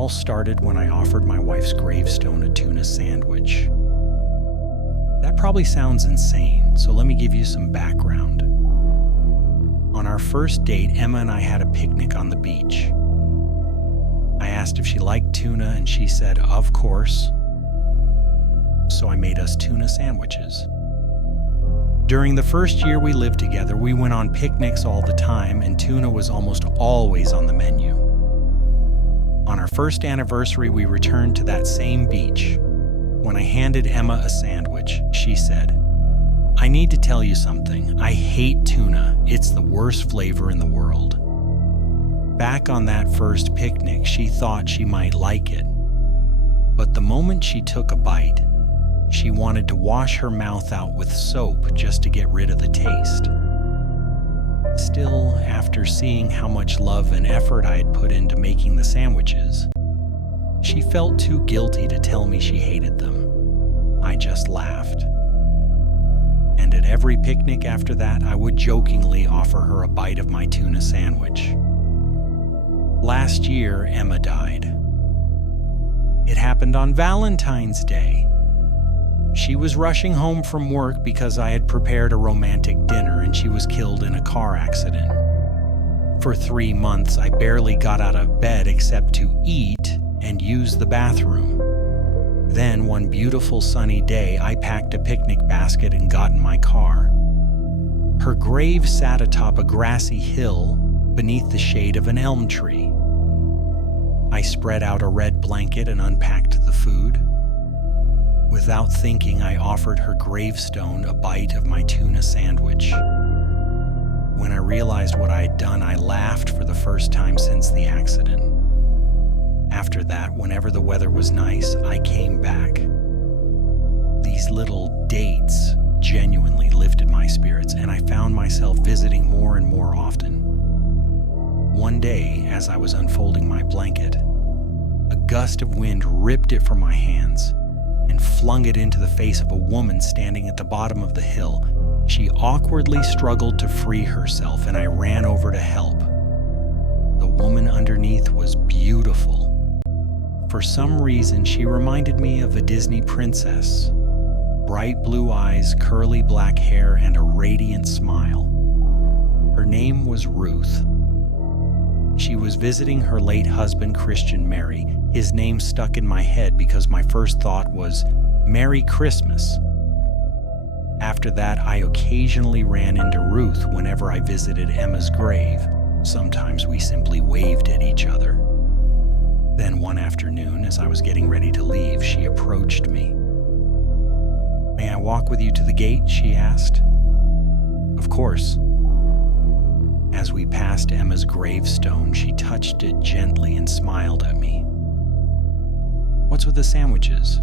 all started when I offered my wife's gravestone a tuna sandwich. That probably sounds insane, so let me give you some background. On our first date, Emma and I had a picnic on the beach. I asked if she liked tuna, and she said, of course. So I made us tuna sandwiches. During the first year we lived together, we went on picnics all the time, and tuna was almost always on the menu. On our first anniversary, we returned to that same beach. When I handed Emma a sandwich, she said, I need to tell you something. I hate tuna. It's the worst flavor in the world. Back on that first picnic, she thought she might like it. But the moment she took a bite, she wanted to wash her mouth out with soap just to get rid of the taste. Still, after seeing how much love and effort I had put into making the sandwiches, she felt too guilty to tell me she hated them. I just laughed. And at every picnic after that, I would jokingly offer her a bite of my tuna sandwich. Last year, Emma died. It happened on Valentine's Day. She was rushing home from work because I had prepared a romantic dinner, and she was killed in a car accident. For 3 months, I barely got out of bed except to eat and use the bathroom. Then, one beautiful sunny day, I packed a picnic basket and got in my car. Her grave sat atop a grassy hill beneath the shade of an elm tree. I spread out a red blanket and unpacked the food. Without thinking, I offered her gravestone a bite of my tuna sandwich. When I realized what I had done, I laughed for the first time since the accident. After that, whenever the weather was nice, I came back. These little dates genuinely lifted my spirits, and I found myself visiting more and more often. One day, as I was unfolding my blanket, a gust of wind ripped it from my hands and flung it into the face of a woman standing at the bottom of the hill. She awkwardly struggled to free herself, and I ran over to help. The woman underneath was beautiful. For some reason, she reminded me of a Disney princess. Bright blue eyes, curly black hair, and a radiant smile. Her name was Ruth. She was visiting her late husband, Christian Mary. His name stuck in my head because my first thought was, Merry Christmas. After that, I occasionally ran into Ruth whenever I visited Emma's grave. Sometimes we simply waved at each other. Then one afternoon, as I was getting ready to leave, she approached me. May I walk with you to the gate? She asked. Of course. As we passed Emma's gravestone, she touched it gently and smiled at me. What's with the sandwiches?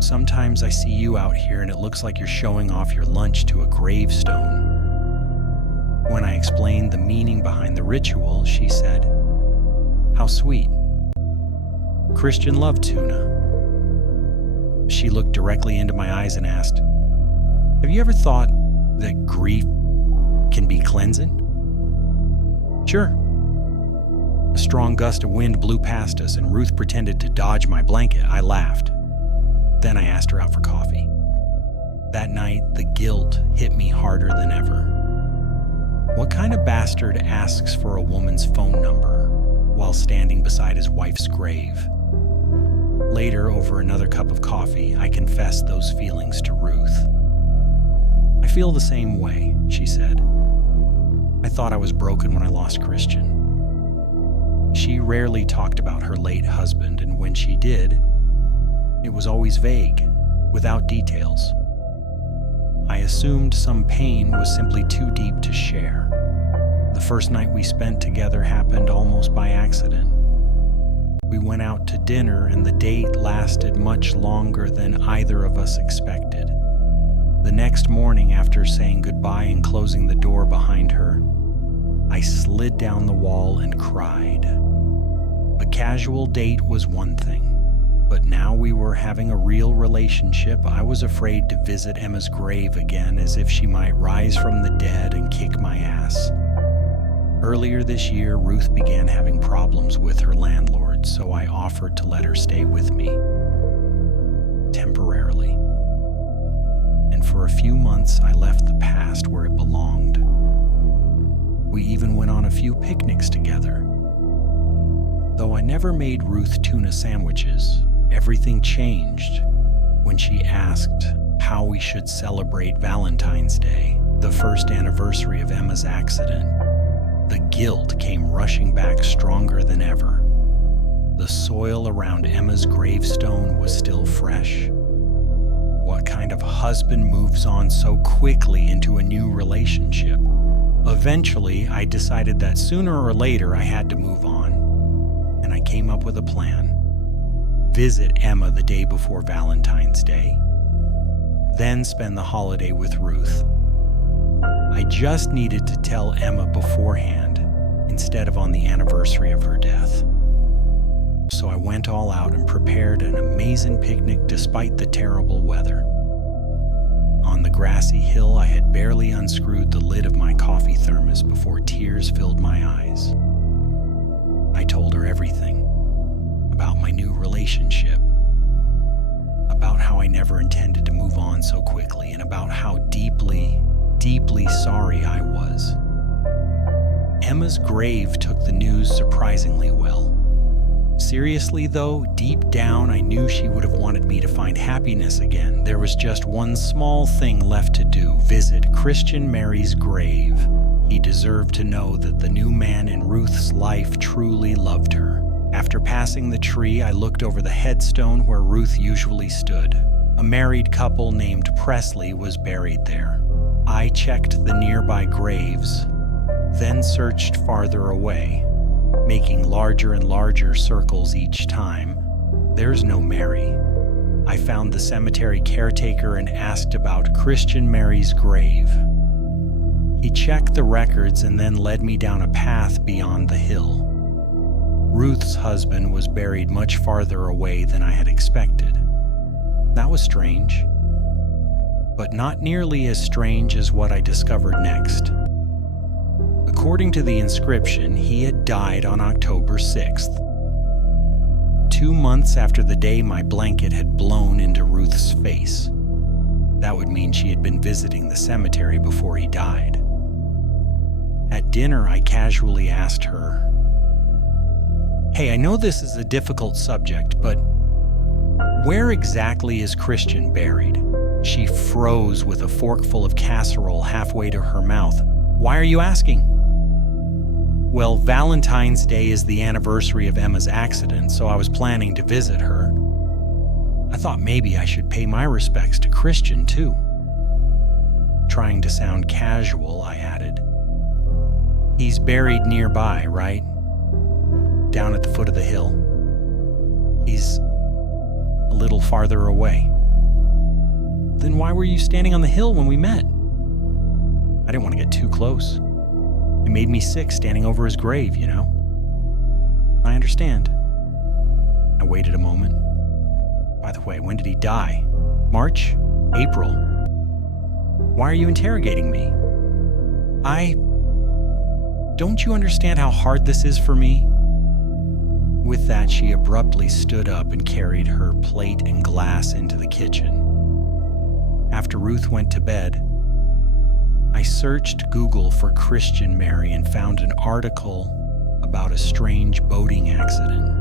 Sometimes I see you out here and it looks like you're showing off your lunch to a gravestone. When I explained the meaning behind the ritual, she said, How sweet. Christian loved tuna. She looked directly into my eyes and asked, Have you ever thought that grief can be cleansing? Sure. A strong gust of wind blew past us, and Ruth pretended to dodge my blanket. I laughed. Then I asked her out for coffee. That night, the guilt hit me harder than ever. What kind of bastard asks for a woman's phone number while standing beside his wife's grave? Later, over another cup of coffee, I confessed those feelings to Ruth. I feel the same way, she said. I thought I was broken when I lost Christian. She rarely talked about her late husband, and when she did, it was always vague, without details. I assumed some pain was simply too deep to share. The first night we spent together happened almost by accident. We went out to dinner, and the date lasted much longer than either of us expected. The next morning, after saying goodbye and closing the door behind her, I slid down the wall and cried. A casual date was one thing, but now we were having a real relationship. I was afraid to visit Emma's grave again, as if she might rise from the dead and kick my ass. Earlier this year, Ruth began having problems with her landlord, so offered to let her stay with me. Temporarily. And for a few months, I left the past where it belonged. We even went on a few picnics together. Though I never made Ruth tuna sandwiches, everything changed when she asked how we should celebrate Valentine's Day, the first anniversary of Emma's accident. The guilt came rushing back stronger than ever. The soil around Emma's gravestone was still fresh. What kind of husband moves on so quickly into a new relationship? Eventually, I decided that sooner or later I had to move on, and I came up with a plan. Visit Emma the day before Valentine's Day, then spend the holiday with Ruth. I just needed to tell Emma beforehand, instead of on the anniversary of her death. So I went all out and prepared an amazing picnic despite the terrible weather. On the grassy hill, I had barely unscrewed the lid of my coffee thermos before tears filled my eyes. I told her everything about my new relationship, about how I never intended to move on so quickly, and about how deeply, deeply sorry I was. Emma's grave took the news surprisingly well. Seriously though, deep down I knew she would have wanted me to find happiness again. There was just one small thing left to do: visit Christian Mary's grave. He deserved to know that the new man in Ruth's life truly loved her. After passing the tree, I looked over the headstone where Ruth usually stood. A married couple named Presley was buried there. I checked the nearby graves, then searched farther away, making larger and larger circles each time. There's no Mary. I found the cemetery caretaker and asked about Christian Mary's grave. He checked the records and then led me down a path beyond the hill. Ruth's husband was buried much farther away than I had expected. That was strange, but not nearly as strange as what I discovered next. According to the inscription, he had died on October 6th, 2 months after the day my blanket had blown into Ruth's face. That would mean she had been visiting the cemetery before he died. At dinner, I casually asked her, "Hey, I know this is a difficult subject, but where exactly is Christian buried?" She froze with a forkful of casserole halfway to her mouth. "Why are you asking?" "Well, Valentine's Day is the anniversary of Emma's accident, so I was planning to visit her. I thought maybe I should pay my respects to Christian, too." Trying to sound casual, I added, "He's buried nearby, right? Down at the foot of the hill. He's a little farther away." "Then why were you standing on the hill when we met?" "I didn't want to get too close. It made me sick standing over his grave, you know." "I understand." I waited a moment. "By the way, when did he die? March? April? Why are you interrogating me?" Don't you understand how hard this is for me?" With that, she abruptly stood up and carried her plate and glass into the kitchen. After Ruth went to bed, I searched Google for Christian Mary and found an article about a strange boating accident.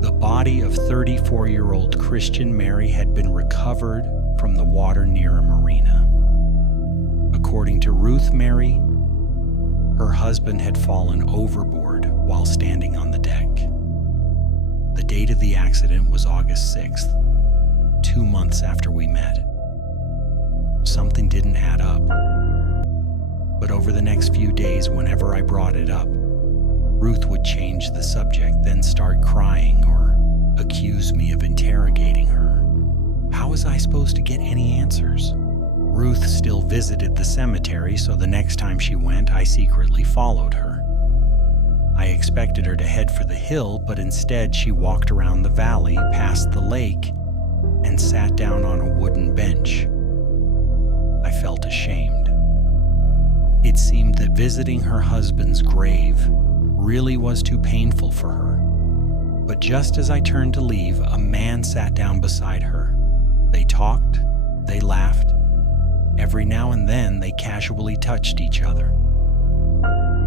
The body of 34-year-old Christian Mary had been recovered from the water near a marina. According to Ruth Mary, her husband had fallen overboard while standing on the deck. The date of the accident was August 6th, 2 months after we met. Something didn't add up. But over the next few days, whenever I brought it up, Ruth would change the subject, then start crying or accuse me of interrogating her. How was I supposed to get any answers? Ruth still visited the cemetery, so the next time she went, I secretly followed her. I expected her to head for the hill, but instead she walked around the valley, past the lake, and sat down on a wooden bench. I felt ashamed. It seemed that visiting her husband's grave really was too painful for her. But just as I turned to leave, a man sat down beside her. They talked, they laughed. Every now and then, they casually touched each other.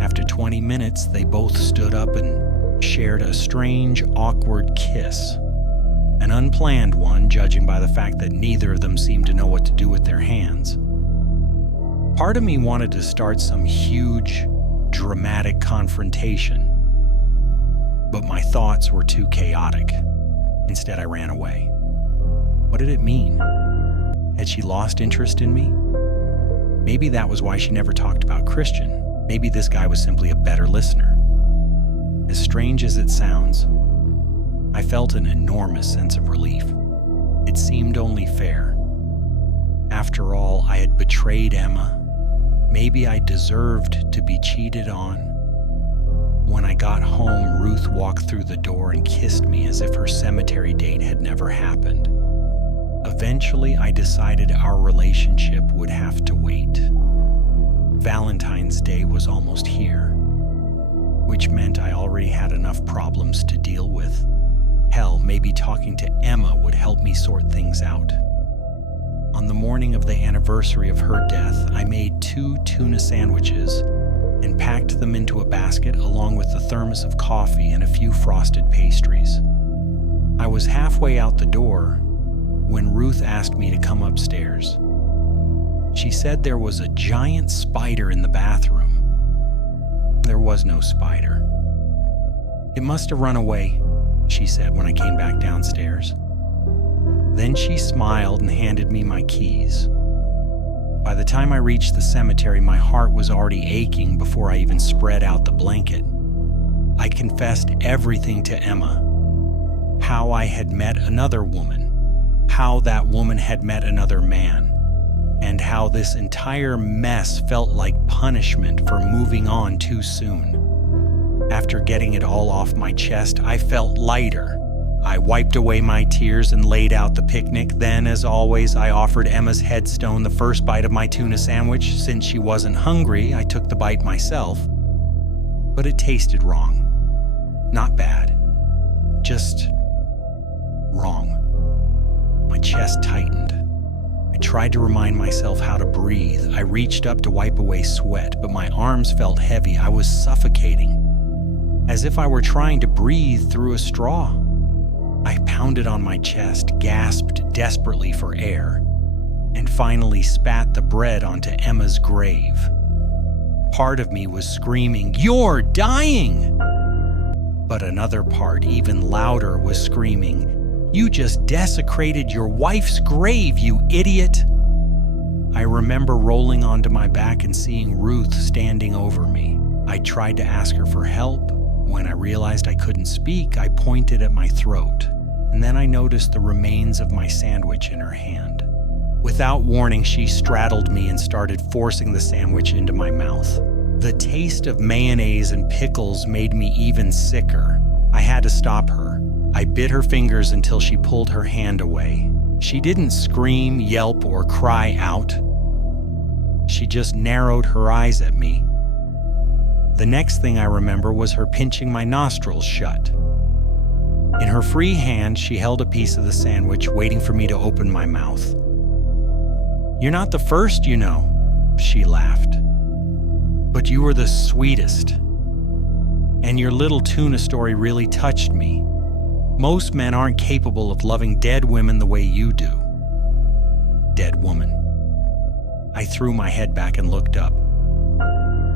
After 20 minutes, they both stood up and shared a strange, awkward kiss. An unplanned one, judging by the fact that neither of them seemed to know what to do with their hands. Part of me wanted to start some huge, dramatic confrontation, but my thoughts were too chaotic. Instead, I ran away. What did it mean? Had she lost interest in me? Maybe that was why she never talked about Christian. Maybe this guy was simply a better listener. As strange as it sounds, I felt an enormous sense of relief. It seemed only fair. After all, I had betrayed Emma. Maybe I deserved to be cheated on. When I got home, Ruth walked through the door and kissed me as if her cemetery date had never happened. Eventually, I decided our relationship would have to wait. Valentine's Day was almost here, which meant I already had enough problems to deal with. Hell, maybe talking to Emma would help me sort things out. On the morning of the anniversary of her death, I made 2 tuna sandwiches and packed them into a basket along with a thermos of coffee and a few frosted pastries. I was halfway out the door when Ruth asked me to come upstairs. She said there was a giant spider in the bathroom. There was no spider. It must have run away, she said when I came back downstairs. Then she smiled and handed me my keys. By the time I reached the cemetery, my heart was already aching before I even spread out the blanket. I confessed everything to Emma. How I had met another woman, how that woman had met another man, and how this entire mess felt like punishment for moving on too soon. After getting it all off my chest, I felt lighter. I wiped away my tears and laid out the picnic. Then, as always, I offered Emma's headstone the first bite of my tuna sandwich. Since she wasn't hungry, I took the bite myself. But it tasted wrong. Not bad. Just wrong. My chest tightened. I tried to remind myself how to breathe. I reached up to wipe away sweat, but my arms felt heavy. I was suffocating, as if I were trying to breathe through a straw. I pounded on my chest, gasped desperately for air, and finally spat the bread onto Emma's grave. Part of me was screaming, "You're dying!" But another part, even louder, was screaming, "You just desecrated your wife's grave, you idiot!" I remember rolling onto my back and seeing Ruth standing over me. I tried to ask her for help. When I realized I couldn't speak, I pointed at my throat, and then I noticed the remains of my sandwich in her hand. Without warning, she straddled me and started forcing the sandwich into my mouth. The taste of mayonnaise and pickles made me even sicker. I had to stop her. I bit her fingers until she pulled her hand away. She didn't scream, yelp, or cry out. She just narrowed her eyes at me. The next thing I remember was her pinching my nostrils shut. In her free hand, she held a piece of the sandwich, waiting for me to open my mouth. "You're not the first, you know," she laughed. "But you were the sweetest. And your little tuna story really touched me. Most men aren't capable of loving dead women the way you do." Dead woman. I threw my head back and looked up.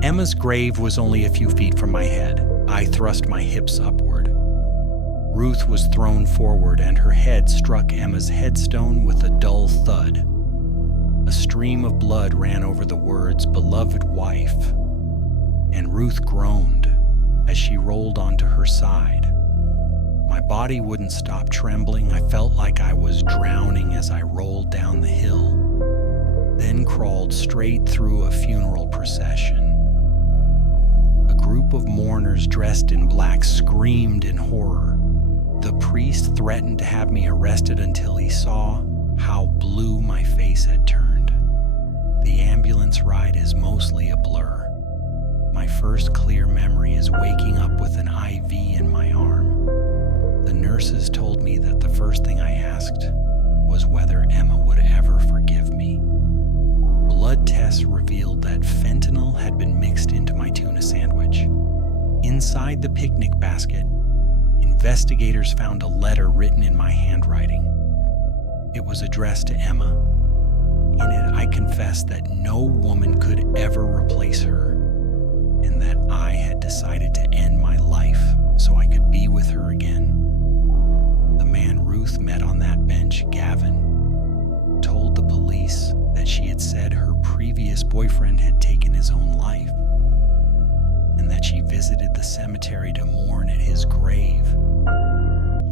Emma's grave was only a few feet from my head. I thrust my hips upward. Ruth was thrown forward and her head struck Emma's headstone with a dull thud. A stream of blood ran over the words "beloved wife," and Ruth groaned as she rolled onto her side. My body wouldn't stop trembling. I felt like I was drowning as I rolled down the hill, then crawled straight through a funeral procession. A group of mourners dressed in black screamed in horror. The priest threatened to have me arrested until he saw how blue my face had turned. The ambulance ride is mostly a blur. My first clear memory is waking up with an IV in my arm. nurses told me that the first thing I asked was whether Emma would ever forgive me. Blood tests revealed that fentanyl had been mixed into my tuna sandwich. Inside the picnic basket, investigators found a letter written in my handwriting. It was addressed to Emma. In it, I confessed that no woman could ever replace her, and that I had decided to end my life so I could be with her again. The man Ruth met on that bench, Gavin, told the police that she had said her previous boyfriend had taken his own life, and that she visited the cemetery to mourn at his grave.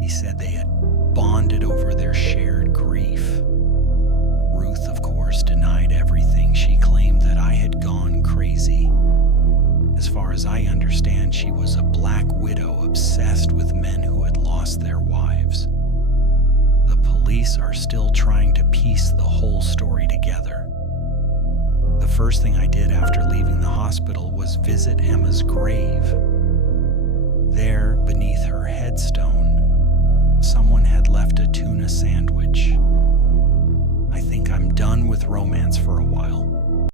He said they had bonded over their shared grief. Ruth, of course, denied everything. She claimed that I had gone crazy. As far as I understand, she was a black widow obsessed with men who had lost their wives. The police are still trying to piece the whole story together. The first thing I did after leaving the hospital was visit Emma's grave. There, beneath her headstone, someone had left a tuna sandwich. I think I'm done with romance for a while.